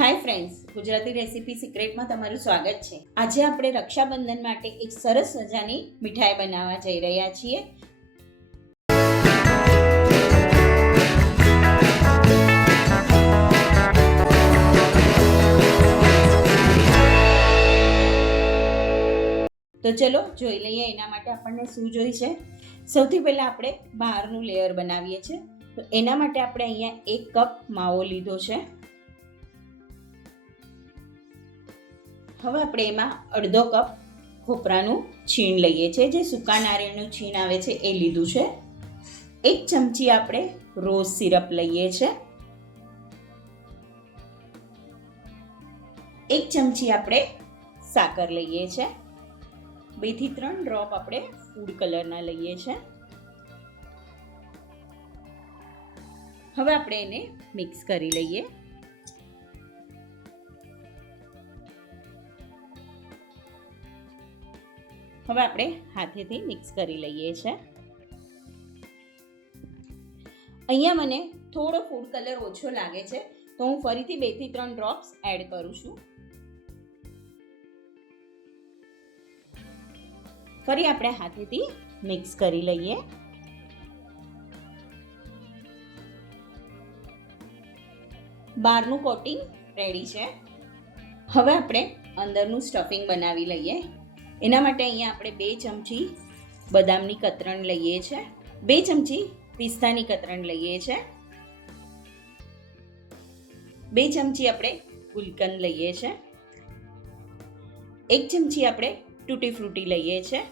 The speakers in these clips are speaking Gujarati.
હાય ફ્રેન્ડ્સ ગુજરાતી રેસીપી સિક્રેટમાં તમારું સ્વાગત છે. આજે આપણે રક્ષાબંધન માટે એક સરસ મજાની મીઠાઈ બનાવવા જઈ રહ્યા છીએ. તો ચલો જોઈ લઈએ એના માટે આપણને શું જોઈશે સૌથી પહેલાં આપણે બહારનું લેયર બનાવીએ છીએ. તો એના માટે આપણે અહીંયા એક કપ માવો લીધો છે. હવે આપણે એમાં અડધો કપ ખોપરાનું છીણ લઈએ છીએ. જે સૂકા નારિયેળનું છીણ આવે છે એ લીધું છે. એક ચમચી આપણે રોઝ સિરપ લઈએ છીએ એક ચમચી આપણે સાકર લઈએ છીએ બેથી ત્રણ ડ્રોપ આપણે ફૂડ કલરના લઈએ છીએ હવે આપણે એને મિક્સ કરી લઈએ. હવે આપણે હાથેથી મિક્સ કરી લઈએ છીએ. અહીંયા મને થોડો ફૂડ કલર ઓછો લાગે છે, તો હું ફરીથી બેથી ત્રણ ડ્રોપ્સ એડ કરું છું. ફરી આપણે હાથેથી મિક્સ કરી લઈએ. બહારનું કોટિંગ રેડી છે. હવે આપણે અંદરનું સ્ટફિંગ બનાવી લઈએ. એના માટે અહીંયા આપણે બે ચમચી બદામની કતરણ લઈએ છીએ બે ચમચી પિસ્તાની કતરણ લઈએ છીએ બે ચમચી આપણે ગુલકંદ લઈએ છીએ એક ચમચી આપણે તૂટી ફ્રૂટી લઈએ છીએ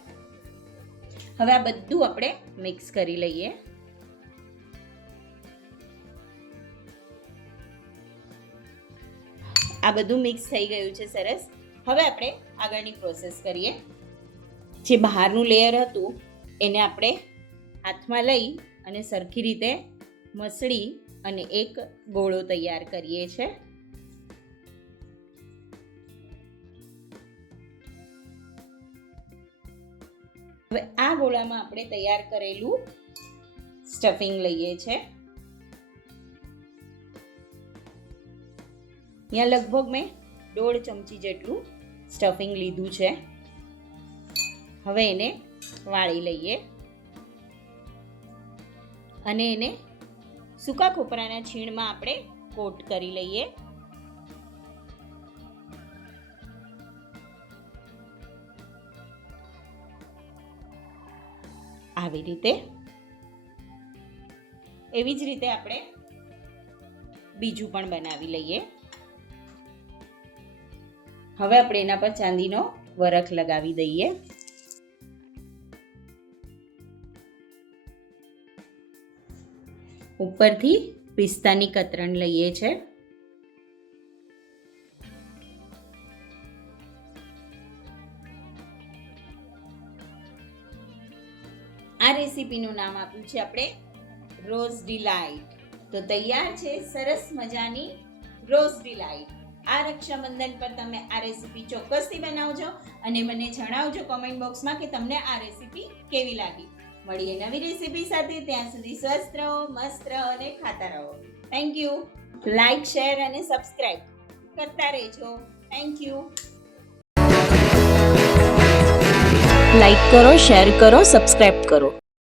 હવે આ બધું આપણે મિક્સ કરી લઈએ. આ બધું મિક્સ થઈ ગયું છે સરસ. હવે આપણે આગળની પ્રોસેસ કરીએ. જે બહારનું લેયર હતું, એને આપણે હાથમાં લઈ અને સરખી રીતે મસળી અને એક ગોળો તૈયાર કરીએ છીએ હવે આ ગોળામાં આપણે તૈયાર કરેલું સ્ટફિંગ લઈએ છે. અહીંયા લગભગ મેં દોઢ ચમચી જેટલું સ્ટફિંગ લીધું છે. હવે એને વાળી લઈએ. અને એને સૂકા ખોપરાના છીણમાં આપણે કોટ કરી લઈએ. આવી રીતે. એવી જ રીતે આપણે બીજું પણ બનાવી લઈએ. હવે આપણે એના પર ચાંદીનો વરખ લગાવી દઈએ. ઉપરથી પિસ્તાની કતરણ લઈએ છે. આ રેસીપીનું નામ આપ્યું છે આપણે રોઝ ડિલાઇટ. તો તૈયાર છે, સરસ મજાની રોઝ ડિલાઇટ. આ રક્ષાબંધન પર તમે આ રેસીપી ચોક્કસથી બનાવજો અને મને જણાવજો કોમેન્ટ બોક્સમાં કે તમને આ રેસીપી કેવી લાગી. મળીએ નવી રેસીપી સાથે, ત્યાં સુધી સ્વસ્થ રહો, મસ્ત રહો અને ખાતા રહો. થેન્ક યુ લાઈક શેર અને સબસ્ક્રાઈબ કરતા રહેજો. થેન્ક યુ લાઈક કરો શેર કરો સબસ્ક્રાઈબ કરો.